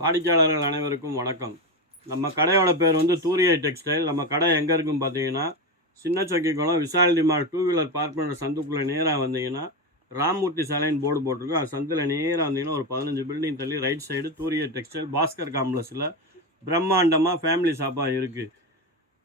வாடிக்கையாளர்கள் அனைவருக்கும் வணக்கம். நம்ம கடையோட பேர் வந்து தூரியை டெக்ஸ்டைல். நம்ம கடை எங்கே இருக்குன்னு பார்த்தீங்கன்னா, சின்ன Chokkikulam Vishal Tymal 2 wheeler park பண்ணுற சந்துக்குள்ளே நேராக வந்தீங்கன்னா ராமூர்த்தி சாலைன்னு போர்டு போட்டிருக்கோம். அது சந்தில் நேராக வந்தீங்கன்னா ஒரு 15 பில்டிங் தள்ளி ரைட் சைடு தூரியை டெக்ஸ்டைல் பாஸ்கர் காம்ப்ளெக்ஸில் பிரம்மாண்டமாக ஃபேமிலி ஷாப்பாக இருக்குது.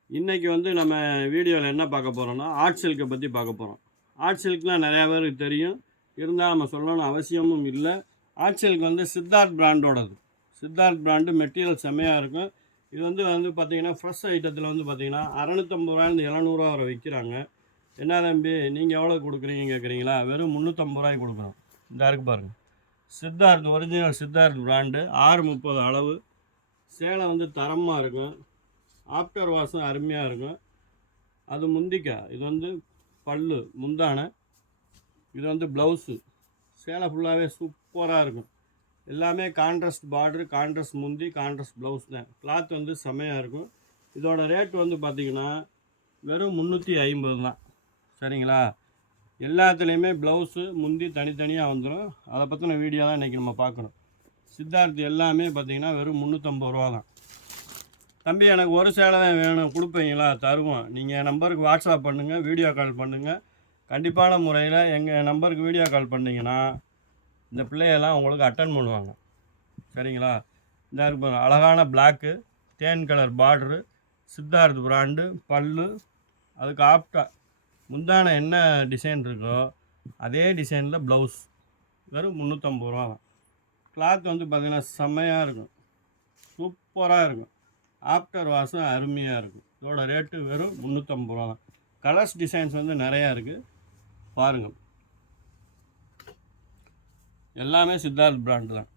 இன்றைக்கி வந்து நம்ம வீடியோவில் என்ன பார்க்க போகிறோம்னா, ஆர்ட் சில்கை பற்றி பார்க்க போகிறோம். ஆர்ட் சில்க்லாம் நிறையா பேருக்கு தெரியும், இருந்தால் நம்ம சொல்லணும்னு அவசியமும் இல்லை. ஆர்ட் சில்க் வந்து சித்தார்த் பிராண்டோடது. சித்தார்த் பிராண்டு மெட்டீரியல் செம்மையாக இருக்கும். இது வந்து பார்த்திங்கன்னா ஃப்ரெஷ் ஐட்டத்தில் வந்து பார்த்திங்கன்னா 650 ரூபாயிலேருந்து 700 வரை விற்கிறாங்க. என்ன தம்பி நீங்கள் எவ்வளோ கொடுக்குறீங்க கேட்குறீங்களா? வெறும் 350 ரூபாய்க்கு கொடுக்குறோம். இந்த இருக்கு பாருங்கள், சித்தார்த் ஒரிஜினல் சித்தார்த் பிராண்டு 630 அளவு. சேலை வந்து தரமாக இருக்கும், ஆஃப்டர் வாஷும் அருமையாக இருக்கும். அது முந்திக்கா, இது வந்து பல்லு முந்தானை, இது வந்து ப்ளவுஸு. சேலை ஃபுல்லாகவே சூப்பராக இருக்கும். எல்லாமே கான்ட்ராஸ்ட் பார்டரு, கான்ட்ராஸ்ட் முந்தி, கான்ட்ராஸ்ட் ப்ளவுஸ் தான். கிளாத் வந்து செம்மையாக இருக்கும். இதோட ரேட் வந்து பார்த்திங்கன்னா வெறும் 350 தான். சரிங்களா? எல்லாத்துலேயுமே ப்ளவுஸு முந்தி தனித்தனியாக வந்துடும். அதை பற்றின வீடியோ தான் இன்றைக்கி நம்ம பார்க்கணும். சித்தார்த் எல்லாமே பார்த்திங்கன்னா வெறும் 350 ரூபா தான். தம்பி எனக்கு ஒரு சேலை தான் வேணும் கொடுப்பீங்களா? தருவோம். நீங்கள் நம்பருக்கு வாட்ஸ்அப் பண்ணுங்கள், வீடியோ கால் பண்ணுங்கள். கண்டிப்பான முறையில் எங்கள் நம்பருக்கு வீடியோ கால் பண்ணிங்கன்னா இந்த பிள்ளையெல்லாம் உங்களுக்கு அட்டன் பண்ணுவாங்க. சரிங்களா? இந்த இருக்கு அழகான பிளாக்கு, தேன் கலர் பார்டரு, சித்தார்த் பிராண்டு, பல்லு, அதுக்கு ஆப்டா முந்தான என்ன டிசைன் இருக்கோ அதே டிசைனில் ப்ளவுஸ். வெறும் 350 ரூபா தான். கிளாத் வந்து பார்த்திங்கன்னா செம்மையாக இருக்கும், சூப்பராக இருக்கும். ஆஃப்டர் வாஷும் அருமையாக இருக்கும். இதோட ரேட்டு வெறும் 350 ரூபா தான். கலர்ஸ் டிசைன்ஸ் வந்து நிறையா இருக்குது, பாருங்கள். எல்லாமே சித்தார்த் பிராண்டு தான்.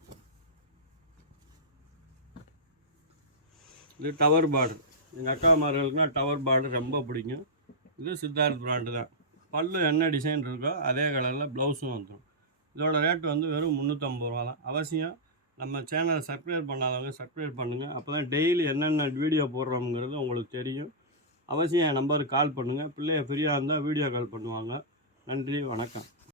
இது டவர் பார்டர், எங்கள் அக்காமார்களுக்குனா டவர் பார்டர் ரொம்ப பிடிக்கும். இது சித்தார்த் பிராண்டு தான். பல்லு என்ன டிசைன் இருக்கோ அதே கலரில் ப்ளவுஸும் வந்துடும். இதோட ரேட்டு வந்து வெறும் 350 ரூபா தான். அவசியம் நம்ம சேனலை சப்ஸ்கிரைப் பண்ணாதவங்க சப்ஸ்கிரைப் பண்ணுங்கள். அப்போ தான் டெய்லி என்னென்ன வீடியோ போடுறோங்கிறது உங்களுக்கு தெரியும். அவசியம் என் நம்பருக்கு கால் பண்ணுங்கள். பிள்ளைய ஃப்ரீயாக இருந்தால் வீடியோ கால் பண்ணுவாங்க. நன்றி, வணக்கம்.